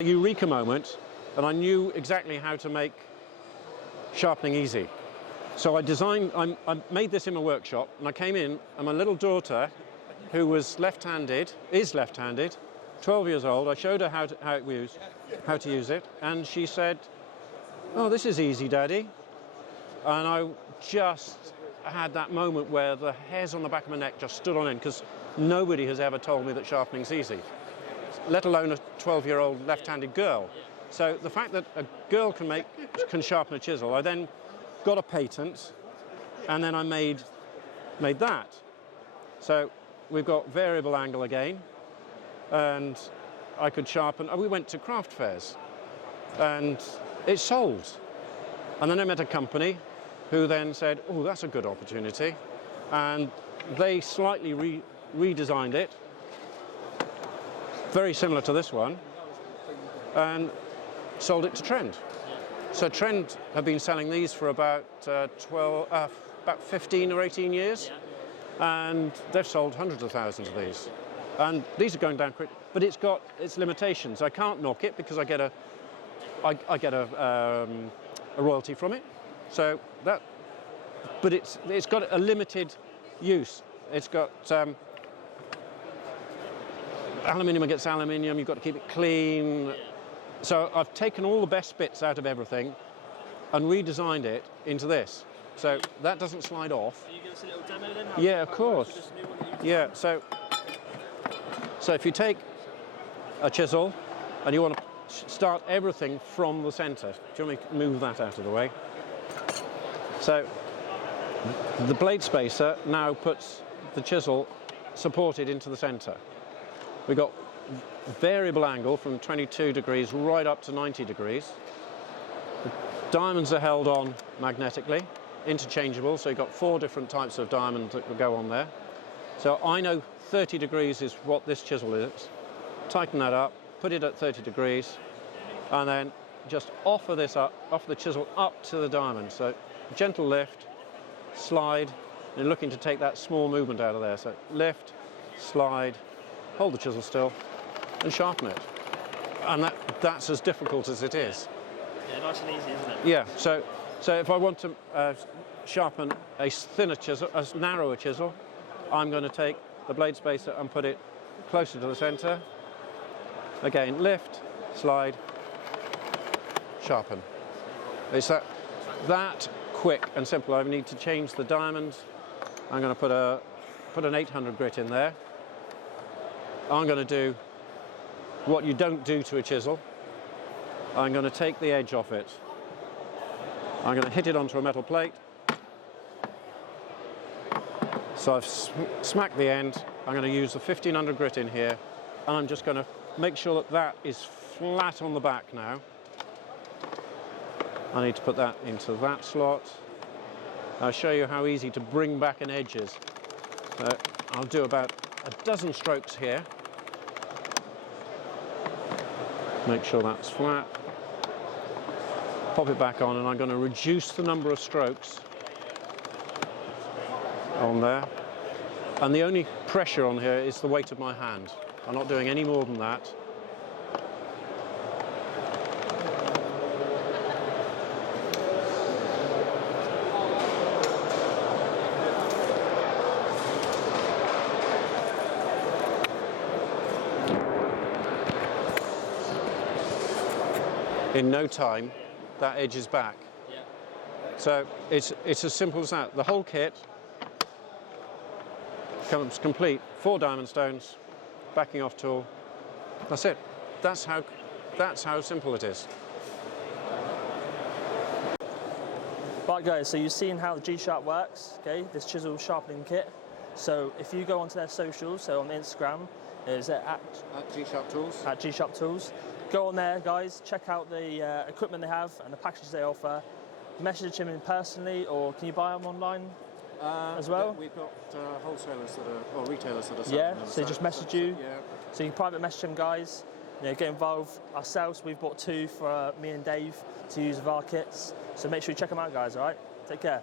Eureka moment, and I knew exactly how to make sharpening easy. So I made this in my workshop, and I came in, and my little daughter, who was left-handed, is left-handed, 12 years old, I showed her how to use it, and she said, "Oh, this is easy, Daddy." And I just had that moment where the hairs on the back of my neck just stood on end, because nobody has ever told me that sharpening's easy, let alone a 12-year-old left-handed girl. So the fact that a girl can sharpen a chisel, I then got a patent, and then I made that. So we've got variable angle again, and I could sharpen. We went to craft fairs, and it sold. And then I met a company who then said, "Oh, that's a good opportunity," and they slightly redesigned it, very similar to this one, and sold it to Trend. So Trend have been selling these for about 15 or 18 years, and they've sold hundreds of thousands of these. And these are going down quick, but it's got its limitations. I can't knock it because I get a royalty from it. So that, but it's got a limited use. It's got aluminium against aluminium. You've got to keep it clean. So I've taken all the best bits out of everything and redesigned it into this. So that doesn't slide off. Can you give us a little demo then? Yeah, of course. Yeah. So if you take a chisel and you want to start everything from the centre, do you want me to move that out of the way? So the blade spacer now puts the chisel supported into the centre. We've got variable angle from 22 degrees right up to 90 degrees. The diamonds are held on magnetically, interchangeable, so you've got 4 different types of diamonds that will go on there. So I know 30 degrees is what this chisel is. Tighten that up, put it at 30 degrees, and then just offer the chisel up to the diamond. So gentle lift, slide, and looking to take that small movement out of there. So lift, slide, hold the chisel still, and sharpen it. And that's as difficult as it is. Yeah, nice and easy, isn't it? Yeah, so if I want to sharpen a thinner chisel, a narrower chisel, I'm going to take the blade spacer and put it closer to the centre. Again, lift, slide, sharpen. It's that quick and simple. I need to change the diamond. I'm going to put an 800 grit in there. I'm going to do what you don't do to a chisel. I'm going to take the edge off it. I'm going to hit it onto a metal plate. So I've smacked the end. I'm going to use the 1500 grit in here, and I'm just going to make sure that is flat on the back now. I need to put that into that slot. I'll show you how easy to bring back an edge is. So I'll do about a dozen strokes here. Make sure that's flat. Pop it back on, and I'm going to reduce the number of strokes on there. And the only pressure on here is the weight of my hand. I'm not doing any more than that. In no time, that edge is back. Yeah. So it's as simple as that. The whole kit comes complete. 4 diamond stones, backing off tool. That's it. That's how simple it is. Right guys, so you've seen how the G-Sharp works, okay, this chisel sharpening kit. So if you go onto their socials, so on Instagram, is it at G-Sharp Tools? At G-Sharp Tools. Go on there guys, check out the equipment they have and the packages they offer. Message them personally, or can you buy them online as well? We've got wholesalers or retailers that are selling them. Yeah, so just message you. Yeah. So you can private message them guys. You know, get involved. Ourselves, we've bought 2 for me and Dave to use with our kits. So make sure you check them out guys, alright? Take care.